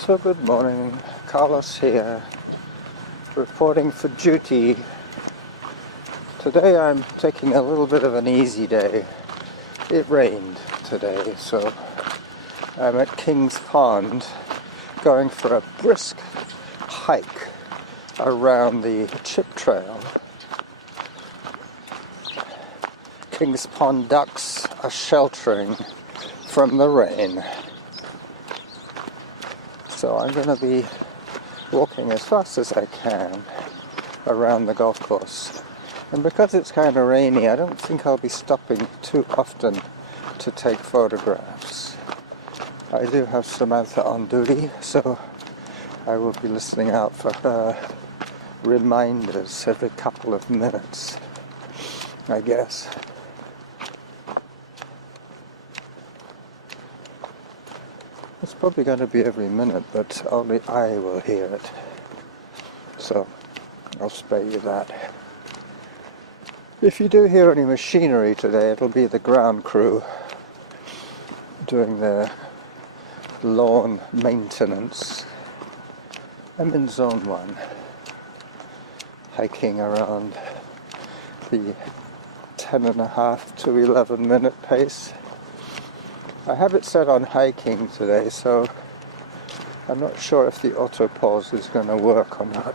So good morning, Carlos here, reporting for duty. Today I'm taking a little bit of an easy day. It rained today, so I'm at King's Pond going for a brisk hike around the chip trail. King's Pond ducks are sheltering from the rain. So I'm going to be walking as fast as I can around the golf course. And because it's kind of rainy, I don't think I'll be stopping too often to take photographs. I do have Samantha on duty, so I will be listening out for her reminders every couple of minutes, I guess. It's probably going to be every minute, but only I will hear it. So, I'll spare you that. If you do hear any machinery today, it'll be the ground crew doing their lawn maintenance. I'm in Zone 1, hiking around the 10.5 to 11 minute pace. I have it set on hiking today, so I'm not sure if the auto pause is going to work or not.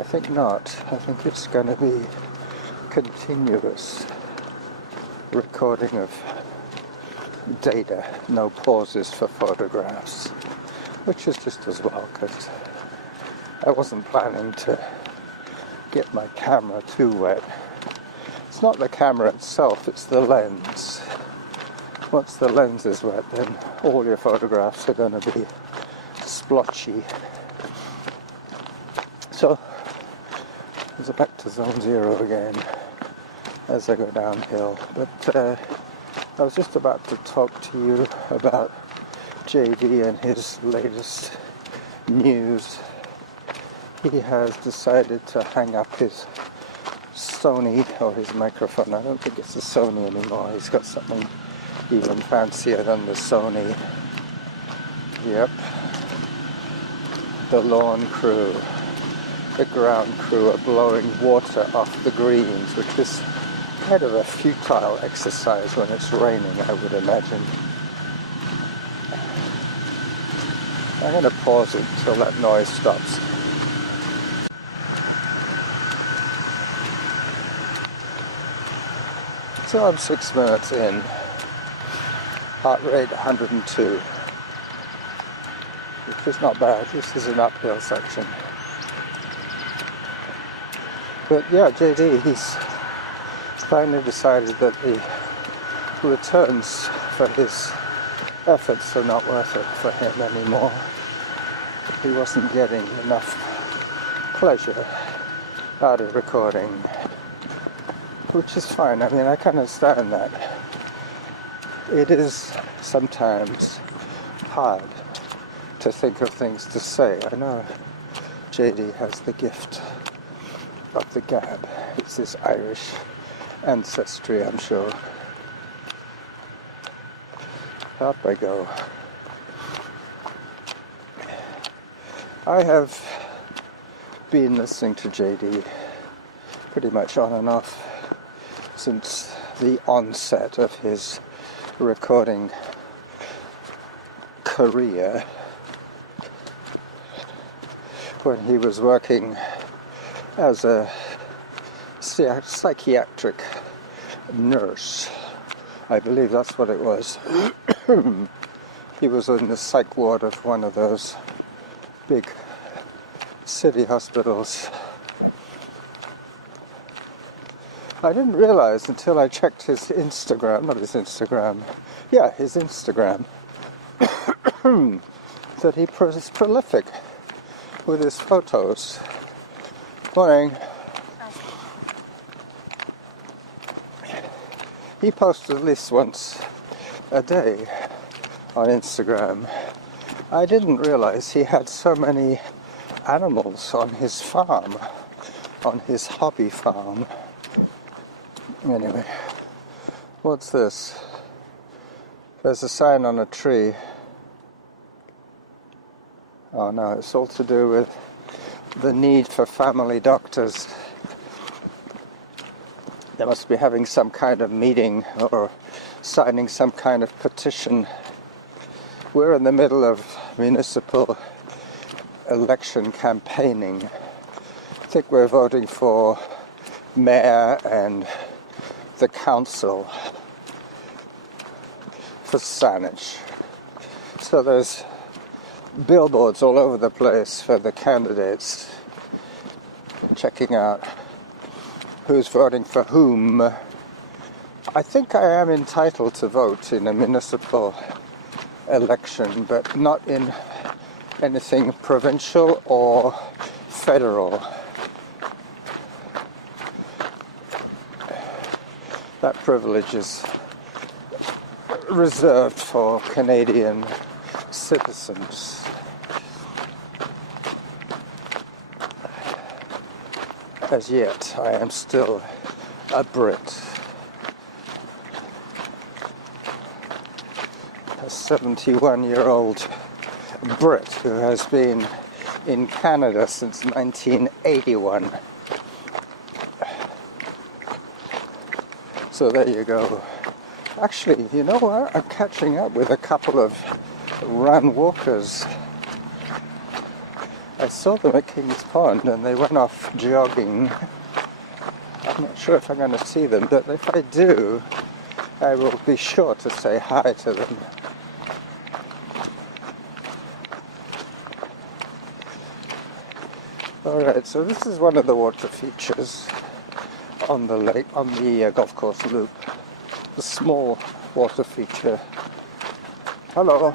I think not. I think it's going to be continuous recording of data, no pauses for photographs, which is just as well, because I wasn't planning to get my camera too wet. It's not the camera itself, it's the lens. Once the lens is wet, then all your photographs are going to be splotchy. So, I'm back to Zone 0 again as I go downhill. But I was just about to talk to you about JD and his latest news. He has decided to hang up his Sony, or his microphone. I don't think it's a Sony anymore. He's got something even fancier than the Sony. Yep. The lawn crew, the ground crew are blowing water off the greens, which is kind of a futile exercise when it's raining, I would imagine. I'm going to pause it until that noise stops. So I'm 6 minutes in, heart rate 102, which is not bad. This is an uphill section. But yeah, JD, he's finally decided that the returns for his efforts are not worth it for him anymore. He wasn't getting enough pleasure out of recording. Which is fine. I mean, I can understand that. It is sometimes hard to think of things to say. I know JD has the gift of the gab. It's his Irish ancestry, I'm sure. Up I go. I have been listening to JD pretty much on and off since the onset of his recording career, when he was working as a psychiatric nurse. I believe that's what it was. He was in the psych ward of one of those big city hospitals. I didn't realize until I checked his Instagram, his Instagram, that he is prolific with his photos. Morning. He posts at least once a day on Instagram. I didn't realize he had so many animals on his farm, on his hobby farm. Anyway, what's this? There's a sign on a tree. Oh no, it's all to do with the need for family doctors. They must be having some kind of meeting or signing some kind of petition. We're in the middle of municipal election campaigning. I think we're voting for mayor and the council for Saanich. So there's billboards all over the place for the candidates, checking out who's voting for whom. I think I am entitled to vote in a municipal election, but not in anything provincial or federal. That privilege is reserved for Canadian citizens. As yet, I am still a Brit. A 71-year-old Brit who has been in Canada since 1981. So there you go. Actually, you know what? I'm catching up with a couple of run walkers. I saw them at King's Pond and they went off jogging. I'm not sure if I'm going to see them, but if I do, I will be sure to say hi to them. Alright, so this is one of the water features on the lake, on the golf course loop. The small water feature. Hello.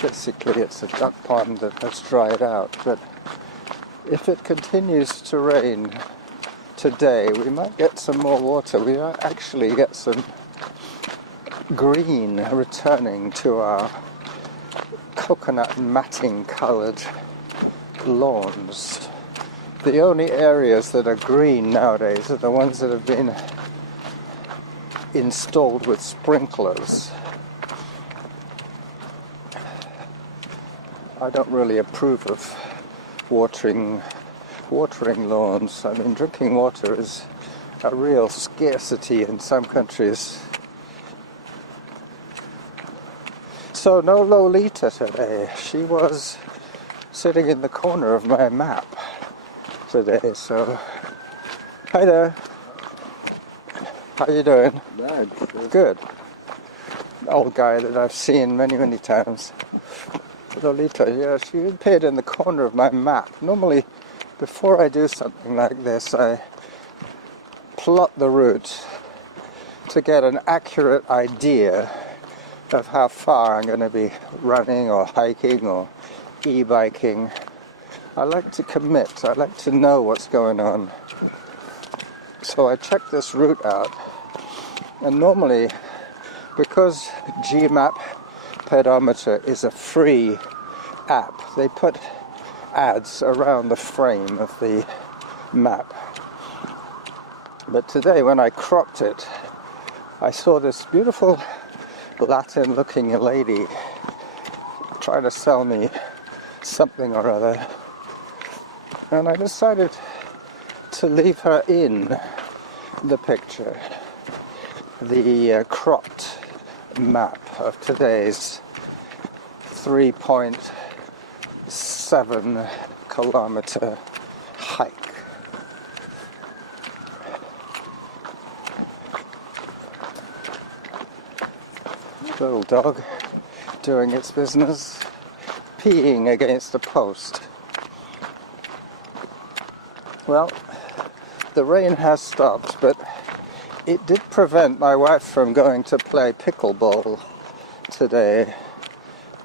Basically it's a duck pond that has dried out, but if it continues to rain today, we might get some more water. We might actually get some green returning to our coconut matting coloured lawns. The only areas that are green nowadays are the ones that have been installed with sprinklers. I don't really approve of watering lawns. I mean, drinking water is a real scarcity in some countries. So no Lolita today. She was sitting in the corner of my map today, so hi there. How you doing? Good. Old guy that I've seen many times. Lolita, yeah, she appeared in the corner of my map. Normally, before I do something like this, I plot the route to get an accurate idea of how far I'm going to be running or hiking or e-biking. I like to commit. I like to know what's going on. So I check this route out. And normally, because GMap Pedometer is a free app, they put ads around the frame of the map. But today when I cropped it, I saw this beautiful Latin looking lady trying to sell me something or other, and I decided to leave her in the picture, the cropped map of today's 3.7 kilometer hike. Little dog doing its business, peeing against a post. Well, the rain has stopped, but it did prevent my wife from going to play pickleball today,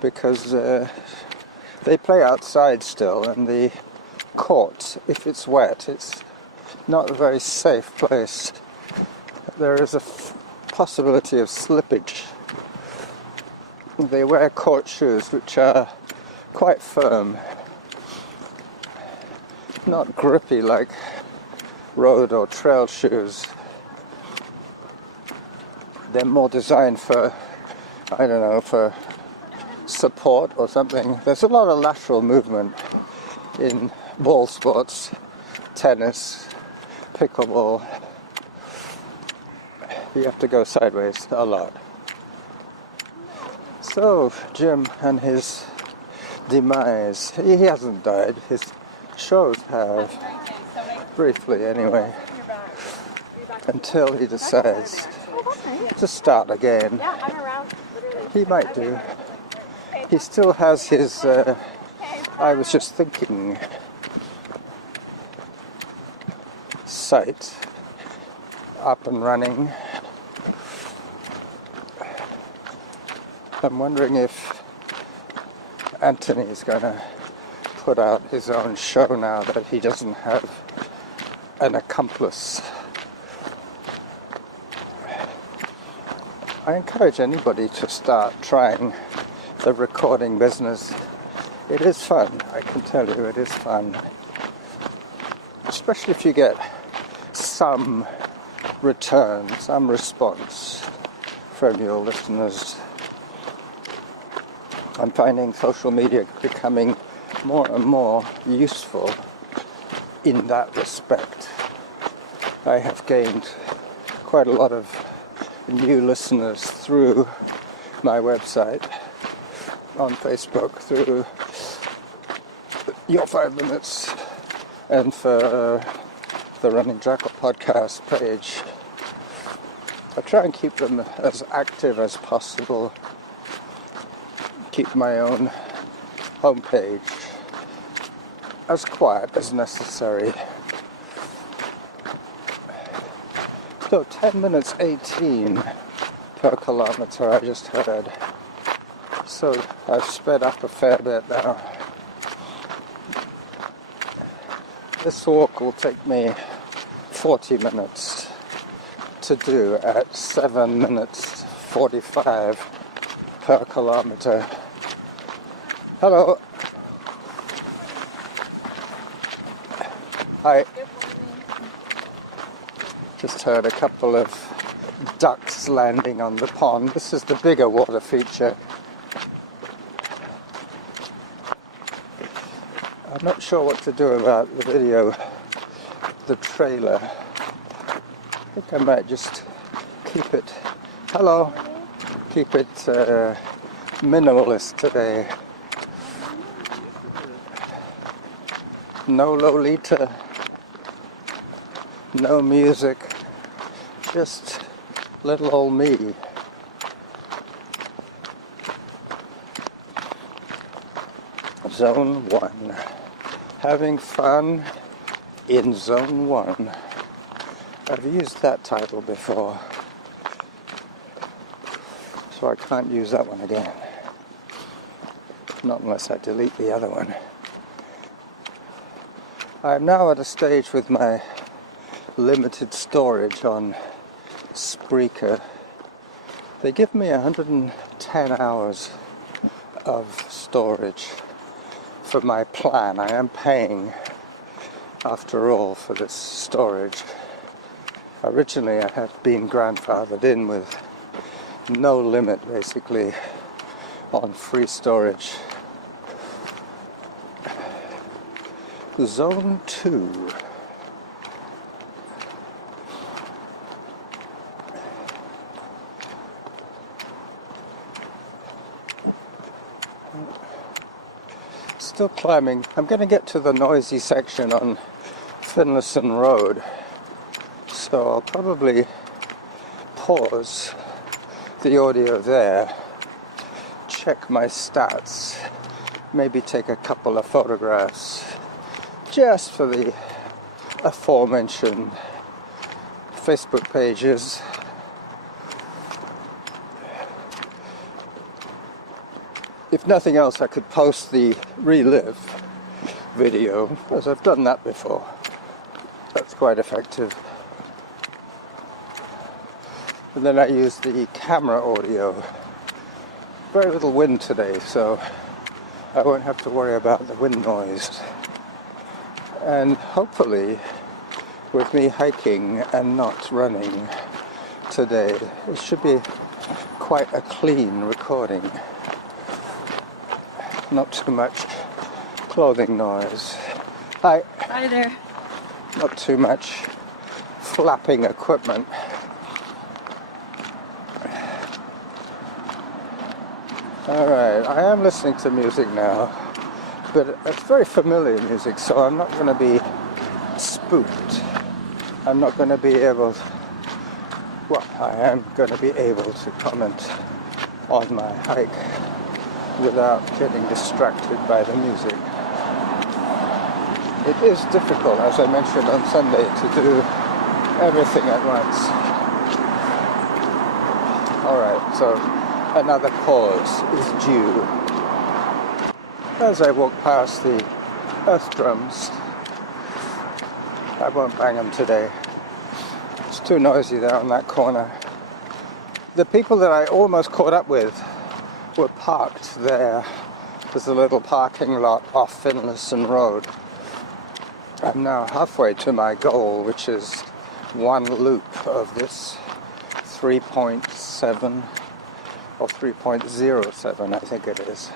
because they play outside still, and the court, if it's wet, it's not a very safe place. There is a possibility of slippage. They wear court shoes which are quite firm, not grippy like road or trail shoes. they're more designed for, I don't know, for support or something. There's a lot of lateral movement in ball sports, tennis, pickleball. You have to go sideways a lot. So Jim and his demise, he hasn't died, his shows have, briefly anyway, until he decides to start again. He might do. He still has his I was just thinking site up and running. I'm wondering if Anthony's going to put out his own show now that he doesn't have an accomplice. I encourage anybody to start trying the recording business. It is fun, I can tell you, it is fun. Especially if you get some return, some response from your listeners. I'm finding social media becoming more and more useful in that respect. I have gained quite a lot of new listeners through my website, on Facebook, through Your 5 Minutes, and for the Running Jackal podcast page. I try and keep them as active as possible. Keep my own homepage as quiet as necessary. So 10 minutes 18 per kilometer I just heard. So I've sped up a fair bit now. This walk will take me 40 minutes to do at 7 minutes 45 per kilometer. Hello. Hi. Just heard a couple of ducks landing on the pond. This is the bigger water feature. I'm not sure what to do about the video, the trailer. I think I might just keep it, hello, keep it minimalist today. No Lolita, no music, just little old me. Zone 1. Having fun in Zone 1. I've used that title before, so I can't use that one again. Not unless I delete the other one. I'm now at a stage with my limited storage on Spreaker. They give me 110 hours of storage for my plan. I am paying, after all, for this storage. Originally I had been grandfathered in with no limit, basically, on free storage. Zone 2. Still climbing. I'm going to get to the noisy section on Finlayson Road, so I'll probably pause the audio there, check my stats, maybe take a couple of photographs just for the aforementioned Facebook pages. If nothing else, I could post the relive video, as I've done that before. That's quite effective. And then I use the camera audio. Very little wind today, so I won't have to worry about the wind noise. And hopefully, with me hiking and not running today. It should be quite a clean recording. Not too much clothing noise. Hi. Hi there. Not too much flapping equipment. Alright, I am listening to music now, but it's very familiar music, so I'm not going to be spooked. I'm not going to be able to, well, I am going to be able to comment on my hike without getting distracted by the music. It is difficult, as I mentioned on Sunday, to do everything at once. Alright, so another pause is due. As I walk past the earth drums, I won't bang them today. It's too noisy there on that corner. The people that I almost caught up with were parked there. There's a little parking lot off Finlayson Road. I'm now halfway to my goal, which is one loop of this 3.7 or 3.07, I think it is.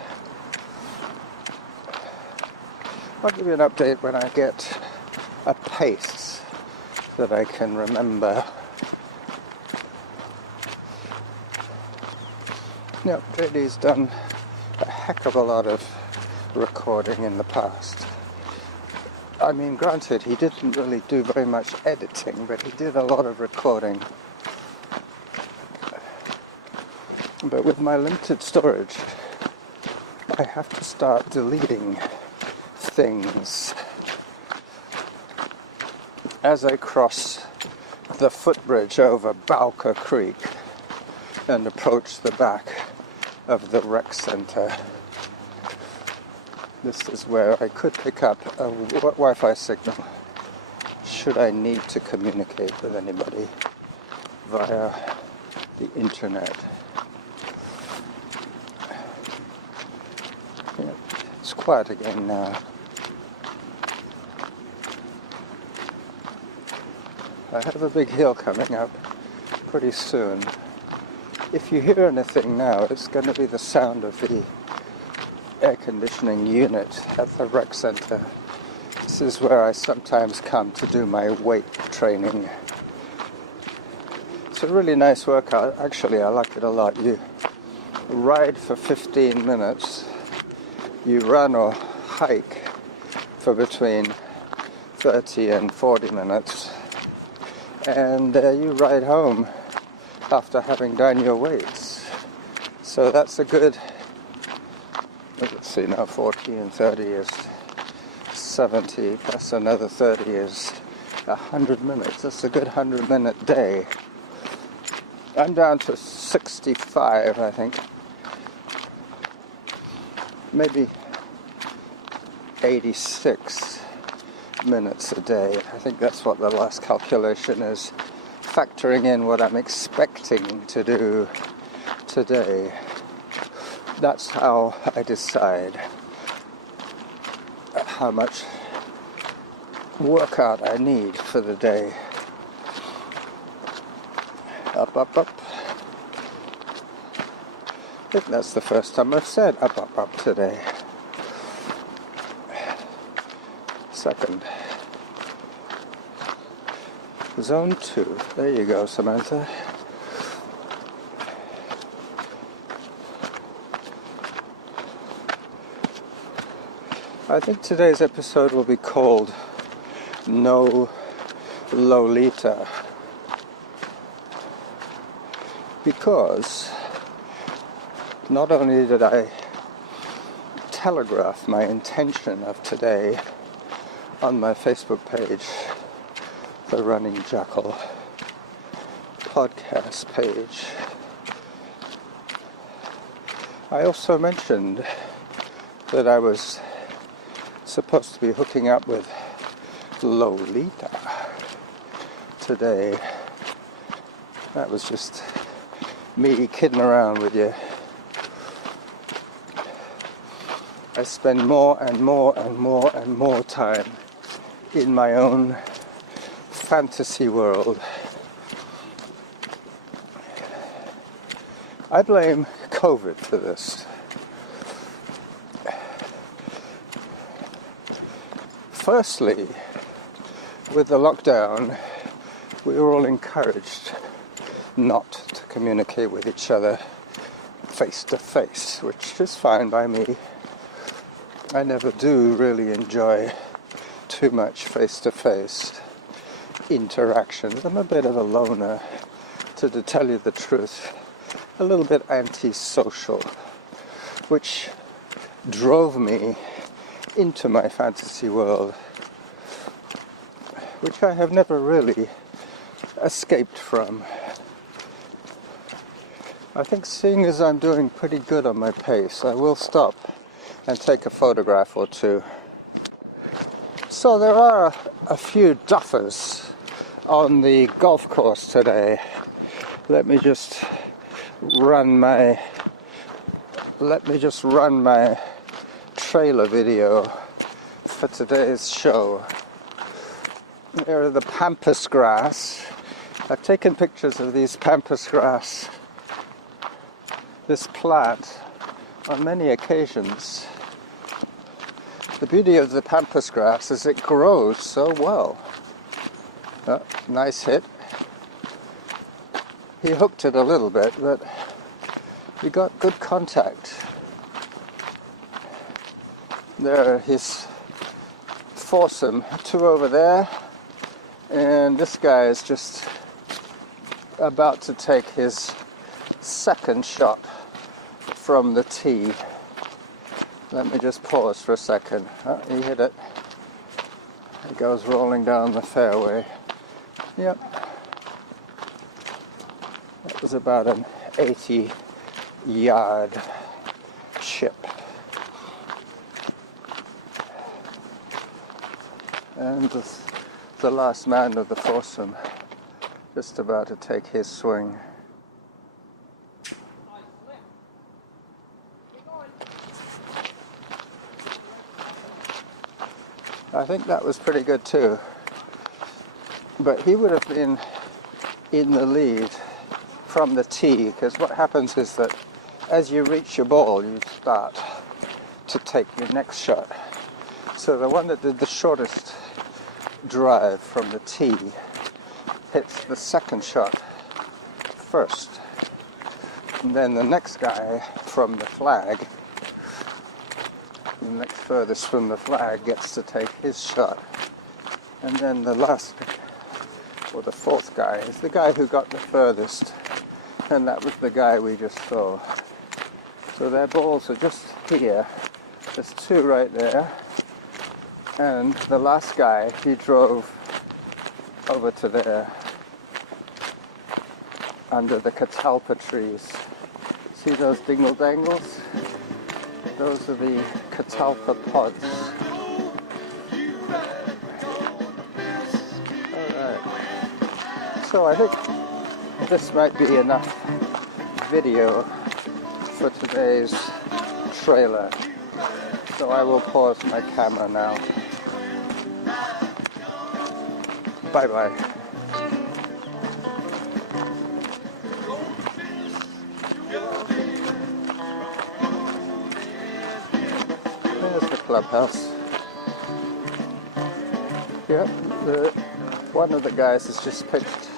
I'll give you an update when I get a pace that I can remember. Now, JD's done a heck of a lot of recording in the past. I mean, granted, he didn't really do very much editing, but he did a lot of recording. But with my limited storage, I have to start deleting things. As I cross the footbridge over Bowker Creek and approach the back of the rec center, this is where I could pick up a Wi-Fi signal should I need to communicate with anybody via the internet. Yeah, it's quiet again now. I have a big hill coming up pretty soon. If you hear anything now, it's going to be the sound of the air conditioning unit at the rec center. This is where I sometimes come to do my weight training. It's a really nice workout. Actually, I like it a lot. You ride for 15 minutes. You run or hike for between 30 and 40 minutes. And you ride home after having done your weights. So that's a good, let's see now, 40 and 30 is 70, plus another 30 is 100 minutes. That's a good 100-minute day. I'm down to 65, I think. Maybe 86 minutes a day. I think that's what the last calculation is, factoring in what I'm expecting to do today. That's how I decide how much workout I need for the day. Up, up, up. I think that's the first time I've said up, up, up today. Second. Zone 2. There you go, Samantha. I think today's episode will be called No Lolita, because not only did I telegraph my intention of today on my Facebook page, the Running Jackal podcast page, I also mentioned that I was supposed to be hooking up with Lolita today. That was just me kidding around with you. I spend more and more and more and more time in my own fantasy world. I blame COVID for this. Firstly, with the lockdown, we were all encouraged not to communicate with each other face to face, which is fine by me. I never do really enjoy too much face to face interactions. I'm a bit of a loner, to tell you the truth, a little bit antisocial, which drove me into my fantasy world, which I have never really escaped from. I think seeing as I'm doing pretty good on my pace, I will stop and take a photograph or two. So there are a few duffers on the golf course today. Let me just run my trailer video for today's show. Here are the pampas grass. I've taken pictures of these pampas grass, this plant, on many occasions. The beauty of the pampas grass is it grows so well. Oh, nice hit. He hooked it a little bit, but we got good contact. There are his foursome, two over there, and this guy is just about to take his second shot from the tee. Let me just pause for a second. Oh, he hit it. It goes rolling down the fairway. Yep. That was about an 80-yard chip. And the last man of the foursome just about to take his swing. I think that was pretty good too. But he would have been in the lead from the tee, because what happens is that as you reach your ball, you start to take your next shot. So the one that did the shortest drive from the tee hits the second shot first. And then the next guy from the flag, the next furthest from the flag, gets to take his shot. And then the last, or the fourth guy, is the guy who got the furthest. And that was the guy we just saw. So their balls are just here. There's two right there. And the last guy, he drove over to there, under the catalpa trees. See those dingle dangles? Those are the catalpa pods. Alright. So I think this might be enough video for today's trailer. So I will pause my camera now. Bye bye. There's the clubhouse. Yep, one of the guys has just pitched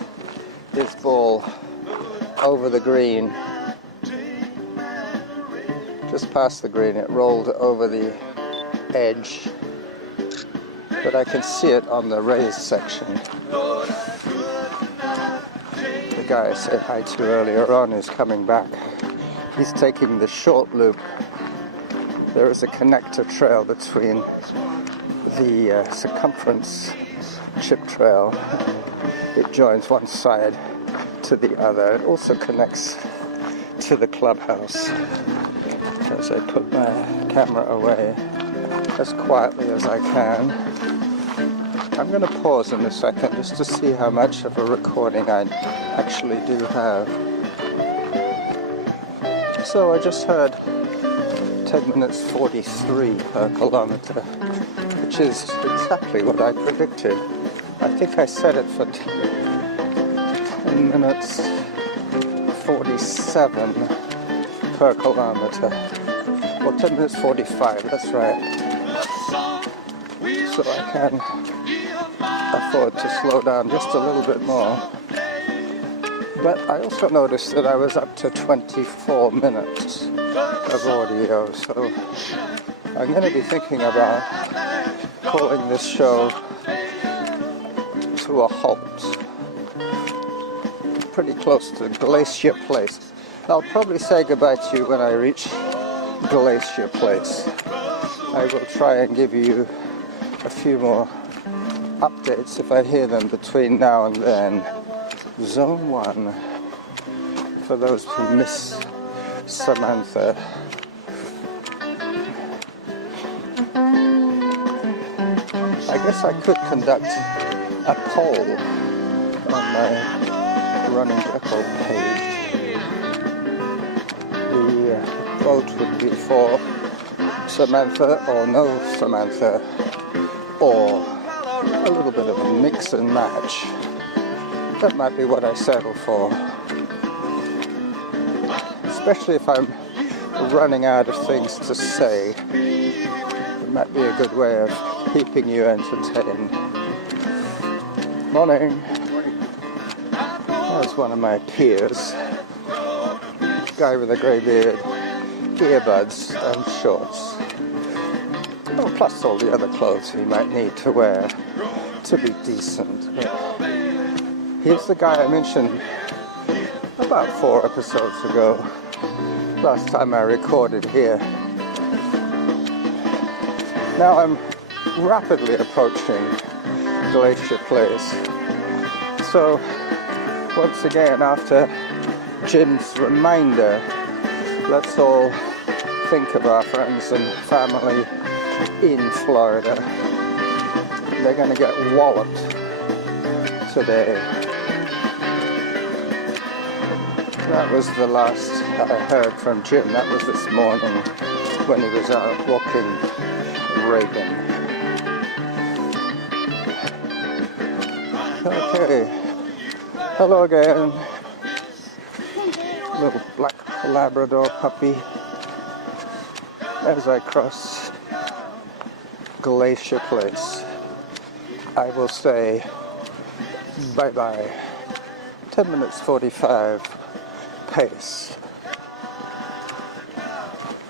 his ball over the green. Just past the green, it rolled over the edge, but I can see it on the raised section. The guy I said hi to earlier on is coming back. He's taking the short loop. There is a connector trail between the circumference chip trail. It joins one side to the other. It also connects to the clubhouse. As I put my camera away as quietly as I can. I'm going to pause in a second just to see how much of a recording I actually do have. So I just heard 10 minutes 43 per kilometer, which is exactly what I predicted. I think I set it for 10 minutes 47. per kilometer. Well, 10 minutes 45, that's right. So I can afford to slow down just a little bit more. But I also noticed that I was up to 24 minutes of audio, so I'm going to be thinking about calling this show to a halt pretty close to Glacier Place. I'll probably say goodbye to you when I reach Glacier Place. I will try and give you a few more updates if I hear them between now and then. Zone 1, for those who miss Samantha. I guess I could conduct a poll on my Running Record page. The vote would be for Samantha or no Samantha, or a little bit of a mix and match. That might be what I settle for. Especially if I'm running out of things to say. It might be a good way of keeping you entertained. Morning. There's one of my peers. Guy with a grey beard, earbuds and shorts. Oh, plus all the other clothes he might need to wear to be decent. But here's the guy I mentioned about 4 episodes ago, last time I recorded here. Now I'm rapidly approaching Glacier Place. So, once again, after Jim's reminder, let's all think of our friends and family in Florida. They're going to get walloped today. That was the last I heard from Jim. That was this morning when he was out walking Reagan. Okay. Hello again. Little black Labrador puppy. As I cross Glacier Place, I will say bye-bye. 10 minutes 45 pace.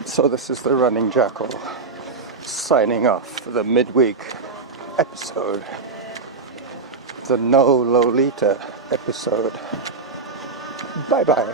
So this is the Running Jackal signing off for the midweek episode. The No Lolita episode. Bye-bye.